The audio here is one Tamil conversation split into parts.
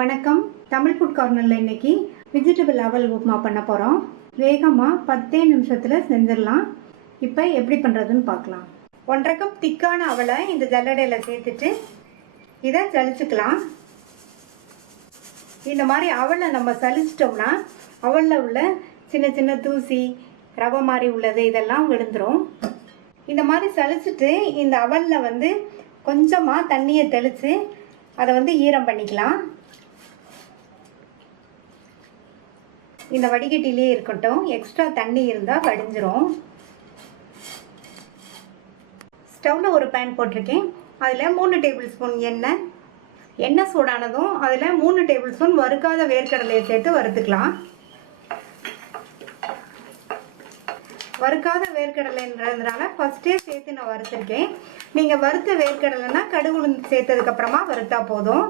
வணக்கம். தமிழ் ஃபுட் கார்னரில் இன்னைக்கு வெஜிடபிள் அவல் உப்புமா பண்ண போகிறோம். வேகமாக 10 நிமிஷத்தில் செஞ்சிடலாம். இப்போ எப்படி பண்ணுறதுன்னு பார்க்கலாம். 1.5 கப் திக்கான அவலை இந்த ஜல்லடையில் சேர்த்துட்டு இதை ஜலிச்சுக்கலாம். இந்த மாதிரி அவலை நம்ம சலிச்சிட்டோம்னா அவலில் உள்ள சின்ன சின்ன தூசி ரவை மாதிரி உள்ளது இதெல்லாம் விழுந்துடும். இந்த மாதிரி சலிச்சுட்டு இந்த அவலில் கொஞ்சமாக தண்ணியை தெளித்து அதை ஈரம் பண்ணிக்கலாம். இந்த வடிகட்டிலே இருக்கட்டும், எக்ஸ்ட்ரா தண்ணி இருந்தால் வடிஞ்சிரும். ஸ்டவ்வில் ஒரு பேன் போட்டிருக்கேன். அதில் 3 டேபிள் ஸ்பூன் எண்ணெய் சூடானதும் அதில் 3 டேபிள் ஸ்பூன் வறுக்காத வேர்க்கடலையை சேர்த்து வறுத்துக்கலாம். வறுக்காத வேர்க்கடலைன்றதுனால ஃபஸ்ட்டே சேர்த்து நான் வறுத்துருக்கேன். நீங்கள் வறுத்த வேர்க்கடலைன்னா கடுகு உளுந்து சேர்த்ததுக்கப்புறமா வறுத்தா போதும்.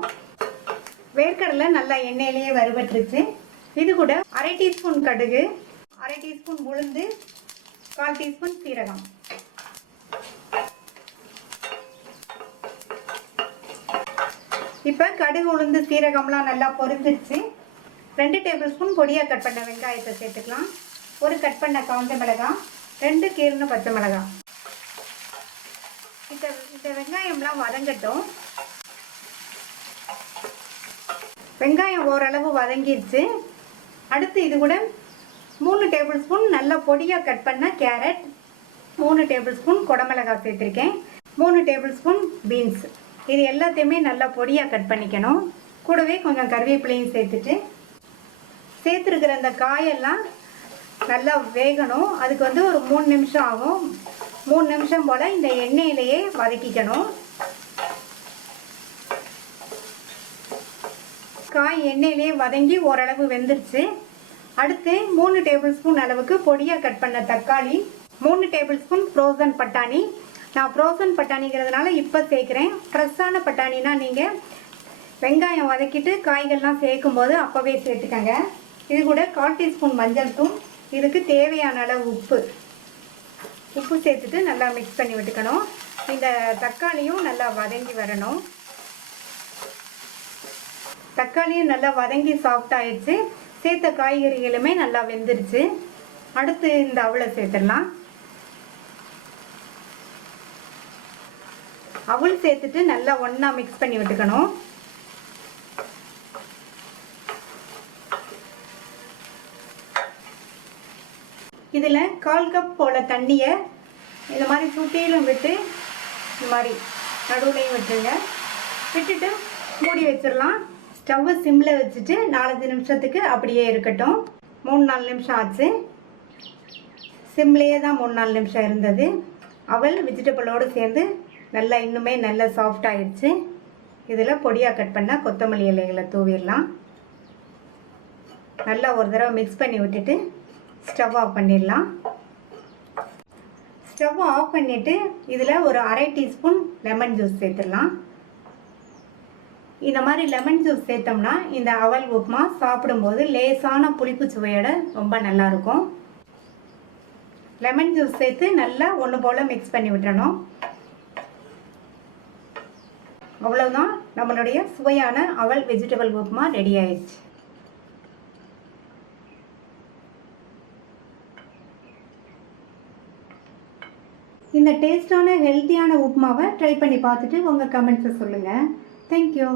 வேர்க்கடலை நல்லா எண்ணெயிலேயே வறுபட்டுருச்சு. இது கூட 1/2 டீஸ்பூன் கடுகு, 1/2 டீஸ்பூன் உளுந்து, 1/4 டீஸ்பூன் சீரகம். இப்போ கடுகு உளுந்து சீரகம்லாம் நல்லா பொரிஞ்சிருச்சு. 2 டேபிள் ஸ்பூன் பொடியாக கட் பண்ண வெங்காயத்தை சேர்த்துக்கலாம். 1 கட் பண்ண காஞ்ச மிளகாய், 2 கீறின பச்சை மிளகாய். இந்த வெங்காயம்லாம் வதங்கட்டும். வெங்காயம் ஓரளவு வதங்கிருச்சு. அடுத்து இது கூட 3 டேபிள் ஸ்பூன் நல்லா பொடியாக கட் பண்ண கேரட், 3 டேபிள் ஸ்பூன் குடமிளகாய் சேர்த்துருக்கேன், 3 டேபிள் ஸ்பூன் பீன்ஸ். இது எல்லாத்தையுமே நல்லா பொடியாக கட் பண்ணிக்கணும். கூடவே கொஞ்சம் கருவேப்பிலையும் சேர்த்துருக்கிற அந்த காயெல்லாம் நல்லா வேகணும். அதுக்கு ஒரு 3 நிமிஷம் ஆகும். 3 நிமிஷம் போல் இந்த எண்ணெயிலேயே வதக்கிக்கணும். காய் எண்ணெயிலேயே வதங்கி ஓரளவு வெந்துருச்சு. அடுத்து 3 டேபிள் ஸ்பூன் அளவுக்கு பொடியாக கட் பண்ண தக்காளி, 3 டேபிள் ஸ்பூன் ஃப்ரோசன் பட்டாணி. நான் ஃப்ரோசன் பட்டாணிங்கிறதுனால இப்போ சேர்க்குறேன். ஃப்ரெஷ்ஷான பட்டாணினா நீங்கள் வெங்காயம் வதக்கிட்டு காய்கள்லாம் சேர்க்கும் போது அப்போவே சேர்த்துக்கங்க. இது கூட 1/4 டீஸ்பூன் மஞ்சள் தூள், இதுக்கு தேவையான அளவு உப்பு சேர்த்துட்டு நல்லா மிக்ஸ் பண்ணி விட்டுக்கணும். இந்த தக்காளியும் நல்லா வதங்கி வரணும். தக்காளியும் நல்லா வதங்கி சாஃப்ட் ஆயிடுச்சு. சேர்த்த காய்கறிகளுமே நல்லா வெந்துருச்சு. அடுத்து இந்த அவலை சேர்த்துடலாம். அவல் சேர்த்துட்டு நல்லா ஒன்றா மிக்ஸ் பண்ணி விட்டுக்கணும். இதில் 1/4 கப் போல் தண்ணியை இந்த மாதிரி சுட்டியிலும் விட்டு இந்த மாதிரி நடுவுலையும் விட்டுருங்க. விட்டுட்டு மூடி வச்சிடலாம். ஸ்டவ்வை சிம்மில் வச்சுட்டு 4-5 நிமிஷத்துக்கு அப்படியே இருக்கட்டும். 3-4 நிமிஷம் ஆச்சு. சிம்லேயே தான் 3-4 நிமிஷம் இருந்தது. அவல் வெஜிடபிளோடு சேர்ந்து நல்லா இன்னுமே நல்லா சாஃப்ட் ஆயிடுச்சு. இதில் பொடியாக கட் பண்ணால் கொத்தமல்லி இலைகளை தூவிடலாம். நல்லா ஒரு தடவை மிக்ஸ் பண்ணி விட்டுட்டு ஸ்டவ் ஆஃப் பண்ணிடலாம். ஸ்டவ் ஆஃப் பண்ணிவிட்டு இதில் ஒரு 1/2 டீஸ்பூன் லெமன் ஜூஸ் சேர்த்துடலாம். இந்த மாதிரி லெமன் ஜூஸ் சேர்த்தோம்னா இந்த அவல் உப்புமா சாப்பிடும்போது லேசான புளிப்பு சுவையோட ரொம்ப நல்லாயிருக்கும். லெமன் ஜூஸ் சேர்த்து நல்லா ஒன்று போல் மிக்ஸ் பண்ணி விட்டுறணும். அவ்வளோதான், நம்மளுடைய சுவையான அவல் வெஜிடபிள் உப்புமா ரெடி ஆயிடுச்சு. இந்த டேஸ்டான ஹெல்த்தியான உப்புமாவை ட்ரை பண்ணி பார்த்துட்டு உங்கள் கமெண்ட்ஸை சொல்லுங்கள். Thank you.